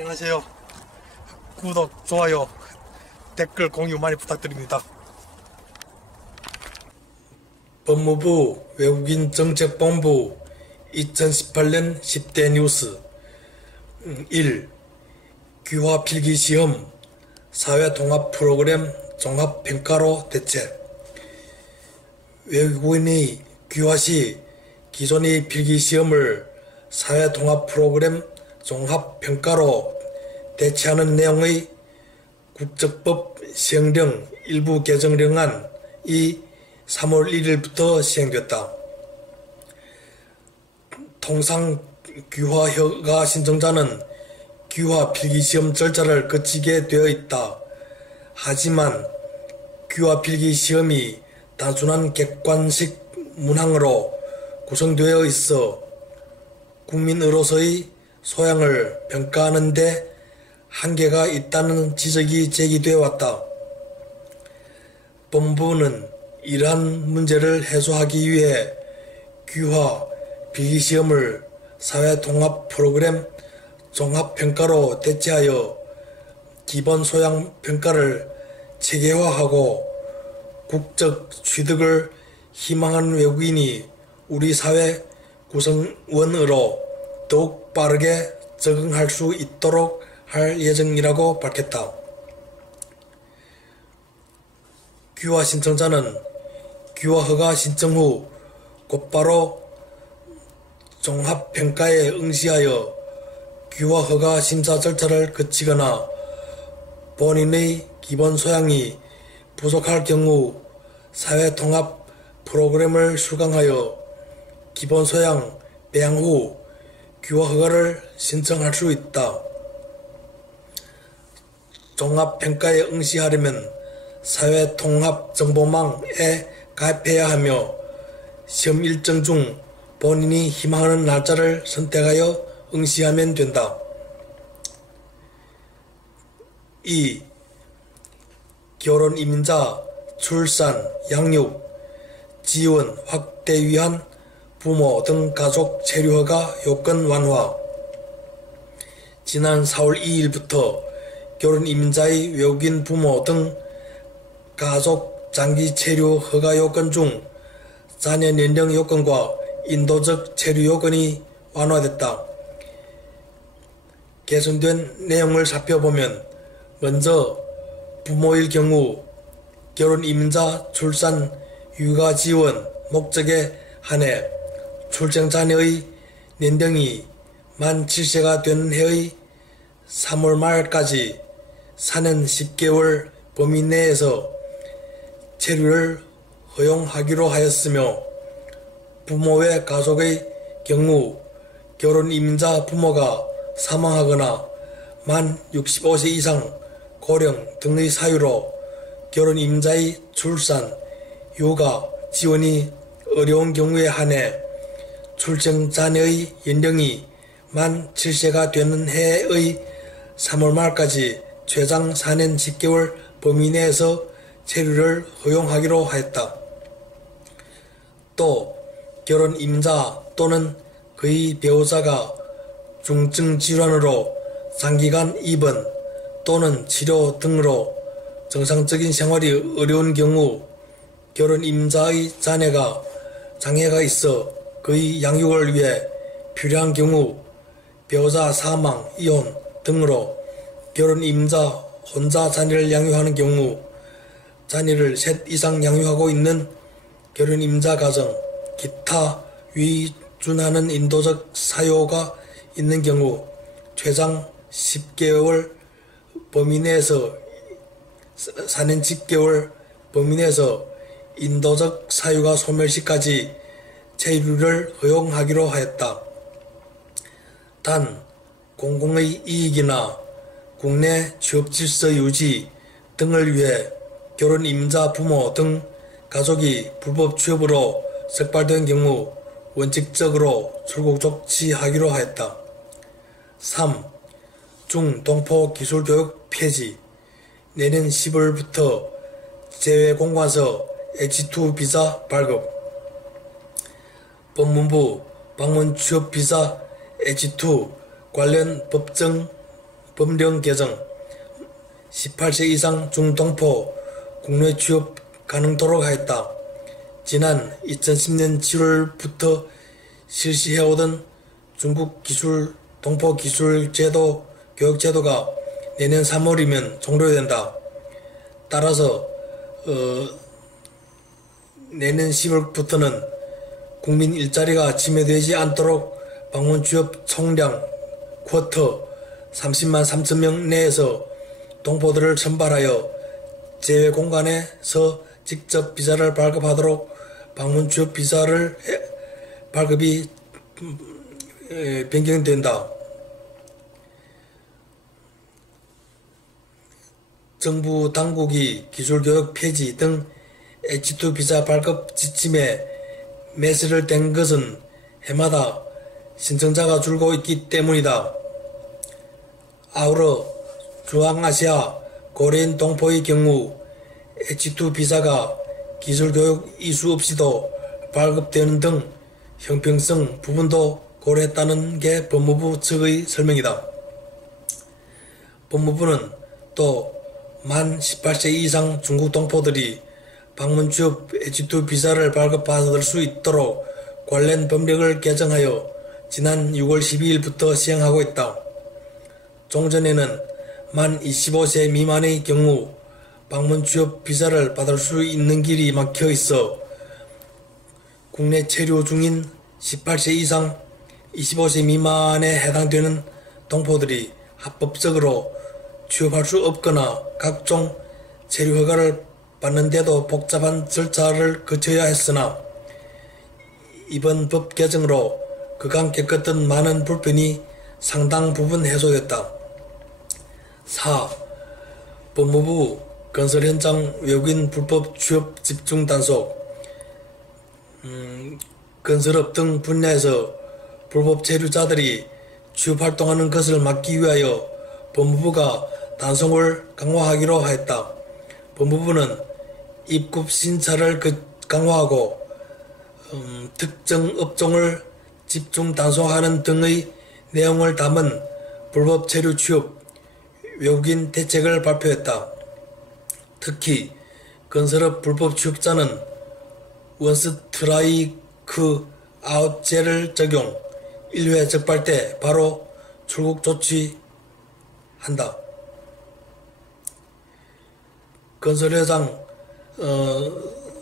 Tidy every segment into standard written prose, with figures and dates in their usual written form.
안녕하세요. 구독, 좋아요, 댓글 공유 많이 부탁드립니다. 법무부 외국인정책본부 2018년 10대 뉴스 1. 귀화필기시험 사회통합프로그램 종합평가로 대체. 외국인이 귀화시 기존의 필기시험을 사회통합프로그램 종합평가로 대체하는 내용의 국적법 시행령 일부 개정령안이 3월 1일부터 시행됐다. 통상 귀화 허가 신청자는 귀화 필기시험 절차를 거치게 되어 있다. 하지만 귀화 필기시험이 단순한 객관식 문항으로 구성되어 있어 국민으로서의 소양을 평가하는 데 한계가 있다는 지적이 제기되어 왔다. 본부는 이러한 문제를 해소하기 위해 귀화 필기시험을 사회통합 프로그램 종합평가로 대체하여 기본소양평가를 체계화하고 국적 취득을 희망하는 외국인이 우리 사회 구성원으로 더욱 빠르게 적응할 수 있도록 할 예정이라고 밝혔다. 귀화 신청자는 귀화 허가 신청 후 곧바로 종합평가에 응시하여 귀화 허가 심사 절차를 거치거나 본인의 기본 소양이 부족할 경우 사회통합 프로그램을 수강하여 기본 소양 배양 후 귀화 허가를 신청할 수 있다. 종합평가에 응시하려면 사회통합정보망에 가입해야 하며 시험 일정 중 본인이 희망하는 날짜를 선택하여 응시하면 된다. 2. 결혼 이민자 출산, 양육, 지원 확대 위한 부모 등 가족 체류 허가 요건 완화. 지난 4월 2일부터 결혼 이민자의 외국인 부모 등 가족 장기 체류 허가 요건 중 자녀 연령 요건과 인도적 체류 요건이 완화됐다. 개선된 내용을 살펴보면 먼저 부모일 경우 결혼 이민자 출산 육아 지원 목적에 한해 출생 자녀의年龄이 만 7세가 된 해의 3월 말까지 4년 10개월 범위 내에서 체류를 허용하기로 하였으며 부모 외 가족의 경우 결혼 이민자 부모가 사망하거나 만 65세 이상 고령 등의 사유로 결혼 이민자의 출산, 육아 지원이 어려운 경우에 한해 출생 자녀의 연령이 만 7세가 되는 해의 3월 말까지 최장 4년 10개월 범위 내에서 체류를 허용하기로 하였다. 또 결혼 이민자 또는 그의 배우자가 중증 질환으로 장기간 입원 또는 치료 등으로 정상적인 생활이 어려운 경우 결혼 이민자의 자녀가 장애가 있어 그의 양육을 위해 필요한 경우 배우자 사망, 이혼 등으로 결혼 이민자 혼자 자녀를 양육하는 경우 자녀를 셋 이상 양육하고 있는 결혼 이민자 가정, 기타 위준하는 인도적 사유가 있는 경우 최장 10개월 범위 내에서 4년 10개월 범위 내에서 인도적 사유가 소멸시까지 체류를 허용하기로 하였다. 단 공공의 이익이나 국내 취업질서 유지 등을 위해 결혼 이민자 부모 등 가족이 불법 취업으로 적발된 경우 원칙적으로 출국 조치하기로 하였다. 3. 중동포 기술교육 폐지. 내년 10월부터 재외공관서 H2 비자 발급. 법무부 방문 취업 비자 H2 관련 법령 개정, 18세 이상 중동포 국내 취업 가능도록 하였다. 지난 2010년 7월부터 실시해오던 중국 기술 동포 기술 제도 교육제도가 내년 3월이면 종료된다. 따라서 내년 10월부터는 국민 일자리가 침해되지 않도록 방문 취업 총량 쿼터 30만 3천 명 내에서 동포들을 선발하여 제외 공간에서 직접 비자를 발급하도록 방문 취업 비자를 발급이 변경된다. 정부 당국이 기술교육 폐지 등 H2 비자 발급 지침에 매스를 댄 것은 해마다 신청자가 줄고 있기 때문이다. 아울러 중앙아시아 고려인 동포의 경우 H2 비자가 기술교육 이수 없이도 발급되는 등 형평성 부분도 고려했다는 게 법무부 측의 설명이다. 법무부는 또 만 18세 이상 중국 동포들이 방문 취업 H2 비자를 발급받을 수 있도록 관련 법령을 개정하여 지난 6월 12일부터 시행하고 있다. 종전에는 만 25세 미만의 경우 방문 취업 비자를 받을 수 있는 길이 막혀 있어 국내 체류 중인 18세 이상 25세 미만에 해당되는 동포들이 합법적으로 취업할 수 없거나 각종 체류 허가를 받는데도 복잡한 절차를 거쳐야 했으나 이번 법 개정으로 그간 겪었던 많은 불편이 상당 부분 해소됐다. 4. 법무부 건설 현장 외국인 불법 취업 집중 단속. 건설업 등 분야에서 불법 체류자들이 취업활동하는 것을 막기 위하여 법무부가 단속을 강화하기로 하였다. 법무부는 입국 신차를 강화하고 특정 업종을 집중 단속하는 등의 내용을 담은 불법 체류 취업 외국인 대책을 발표했다. 특히 건설업 불법 취업자는 원스트라이크 아웃제를 적용, 1회 적발 때 바로 출국 조치한다. 건설회장,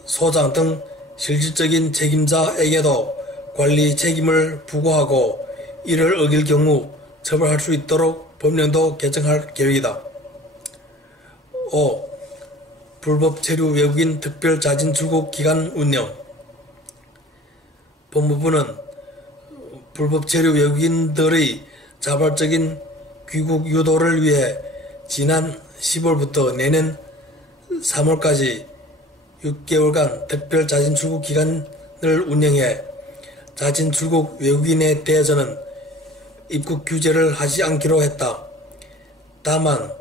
소장 등 실질적인 책임자에게도 관리 책임을 부과하고 이를 어길 경우 처벌할 수 있도록 법령도 개정할 계획이다. 5. 불법 체류 외국인 특별 자진 출국 기간 운영. 법무부는 불법 체류 외국인들의 자발적인 귀국 유도를 위해 지난 10월부터 내년 3월까지 6개월간 특별 자진 출국 기간을 운영해 자진 출국 외국인에 대해서는 입국 규제를 하지 않기로 했다. 다만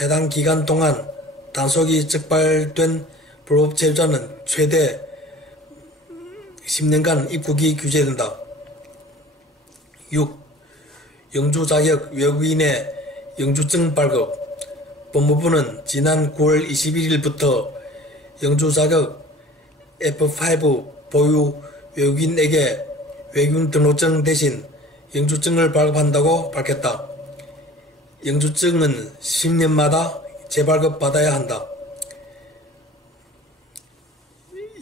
해당 기간 동안 단속이 적발된 불법 체류자는 최대 10년간 입국이 규제된다. 6. 영주 자격 외국인의 영주증 발급. 법무부는 지난 9월 21일부터 영주 자격 F5 보유 외국인에게 외국인 등록증 대신 영주증을 발급한다고 밝혔다. 영주증은 10년마다 재발급 받아야 한다.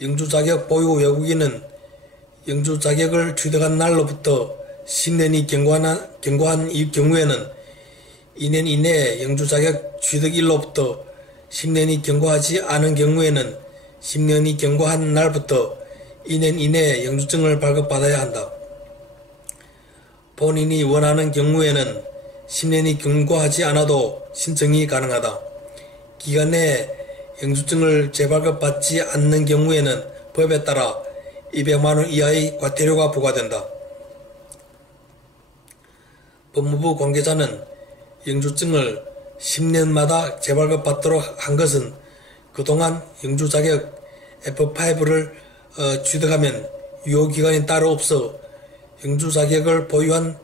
영주 자격 보유 외국인은 영주 자격을 취득한 날로부터 10년이 경과한 경우에는 2년 이내에 영주 자격 취득일로부터 10년이 경과하지 않은 경우에는 10년이 경과한 날부터 2년 이내에 영주증을 발급받아야 한다. 본인이 원하는 경우에는 10년이 경과하지 않아도 신청이 가능하다. 기간 내에 영주증을 재발급받지 않는 경우에는 법에 따라 200만원 이하의 과태료가 부과된다. 법무부 관계자는 영주증을 10년마다 재발급받도록 한 것은 그동안 영주 자격 F5를 취득하면 유효기간이 따로 없어 영주 자격을 보유한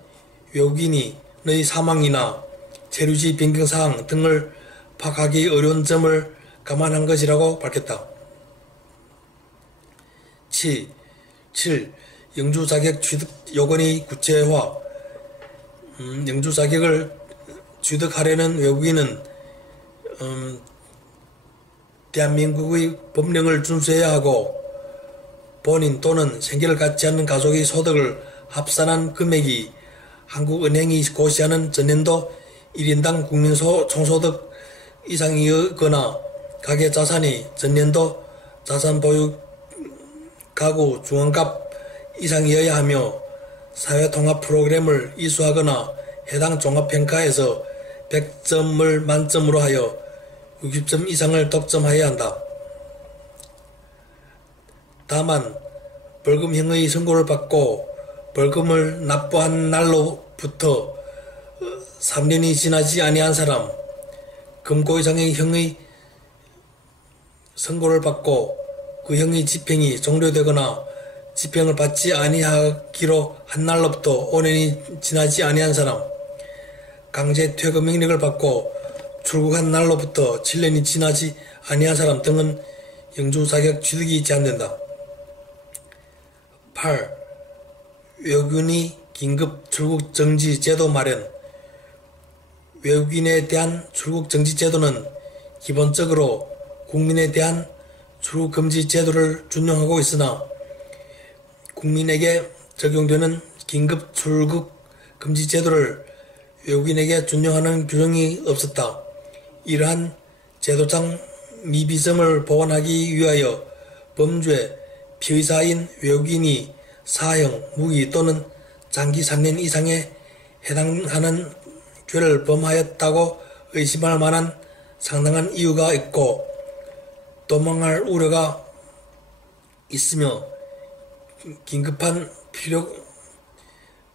외국인의 사망이나 체류지 변경사항 등을 파악하기 어려운 점을 감안한 것이라고 밝혔다. 7. 영주 자격 취득 요건의 구체화. 영주 자격을 취득하려는 외국인은 대한민국의 법령을 준수해야 하고 본인 또는 생계를 갖지 않는 가족의 소득을 합산한 금액이 한국은행이 고시하는 전년도 1인당 국민총소득 이상이거나 가계 자산이 전년도 자산보유 가구 중원값 이상이어야 하며 사회통합 프로그램을 이수하거나 해당 종합평가에서 100점을 만점으로 하여 60점 이상을 독점하여야 한다. 다만 벌금형의 선고를 받고 벌금을 납부한 날로부터 3년이 지나지 아니한 사람, 금고 이상의 형의 선고를 받고 그 형의 집행이 종료되거나 집행을 받지 아니하기로 한 날로부터 5년이 지나지 아니한 사람, 강제 퇴거 명령을 받고 출국한 날로부터 7년이 지나지 아니한 사람 등은 영주 자격 취득이 제한된다. 8. 외국인의 긴급 출국 정지 제도 마련. 외국인에 대한 출국 정지 제도는 기본적으로 국민에 대한 출국 금지 제도를 준용하고 있으나 국민에게 적용되는 긴급 출국 금지 제도를 외국인에게 준용하는 규정이 없었다. 이러한 제도상 미비점을 보완하기 위하여 범죄 피의자인 외국인이 사형, 무기 또는 장기 3년 이상에 해당하는 죄를 범하였다고 의심할 만한 상당한 이유가 있고 도망할 우려가 있으며 긴급한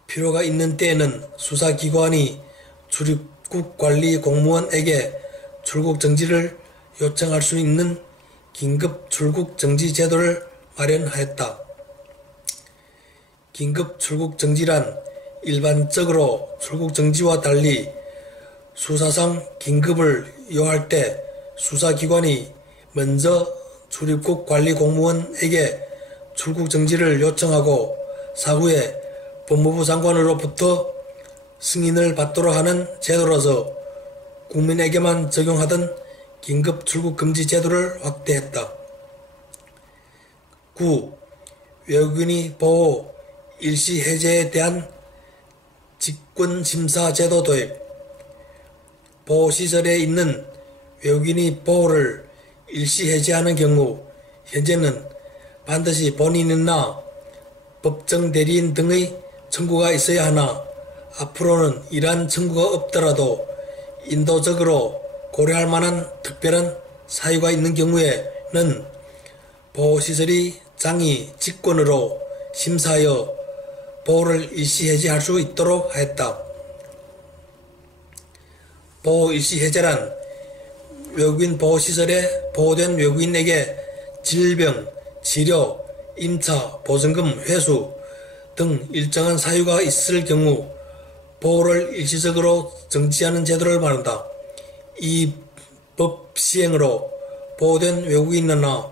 필요가 있는 때에는 수사기관이 출입국 관리 공무원에게 출국 정지를 요청할 수 있는 긴급 출국 정지 제도를 마련하였다. 긴급 출국 정지란 일반적으로 출국 정지와 달리 수사상 긴급을 요할 때 수사기관이 먼저 출입국 관리 공무원에게 출국 정지를 요청하고 사후에 법무부 장관으로부터 승인을 받도록 하는 제도로서 국민에게만 적용하던 긴급 출국 금지 제도를 확대했다. 9. 외국인의 보호 일시 해제에 대한 직권심사 제도 도입. 보호시설에 있는 외국인의 보호를 일시 해제하는 경우 현재는 반드시 본인이나 법정 대리인 등의 청구가 있어야 하나 앞으로는 이러한 청구가 없더라도 인도적으로 고려할 만한 특별한 사유가 있는 경우에는 보호시설이 장이 직권으로 심사하여 보호를 일시 해제할 수 있도록 하였다. 보호 일시 해제란 외국인 보호시설에 보호된 외국인에게 질병, 치료, 임차, 보증금 회수 등 일정한 사유가 있을 경우 보호를 일시적으로 정지하는 제도를 말한다. 이 법 시행으로 보호된 외국인이나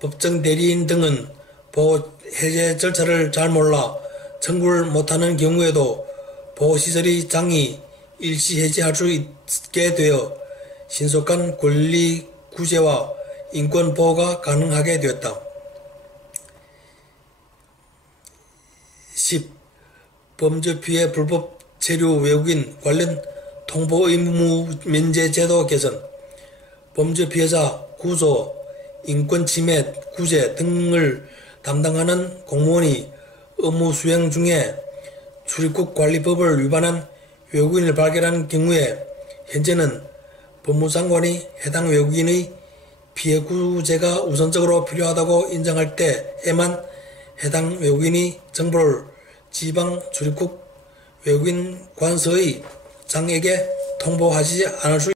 법정 대리인 등은 보호 해제 절차를 잘 몰라 청구를 못하는 경우에도 보호시설의 장이 일시 해제할 수 있게 되어 신속한 권리 구제와 인권 보호가 가능하게 되었다. 10. 범죄 피해 불법 체류 외국인 관련 통보 의무 면제 제도 개선. 범죄 피해자 구조, 인권 침해, 구제 등을 담당하는 공무원이 업무 수행 중에 출입국 관리법을 위반한 외국인을 발견한 경우에 현재는 법무장관이 해당 외국인의 피해 구제가 우선적으로 필요하다고 인정할 때에만 해당 외국인이 정보를 지방 출입국 외국인 관서의 장에게 통보하지 않을 수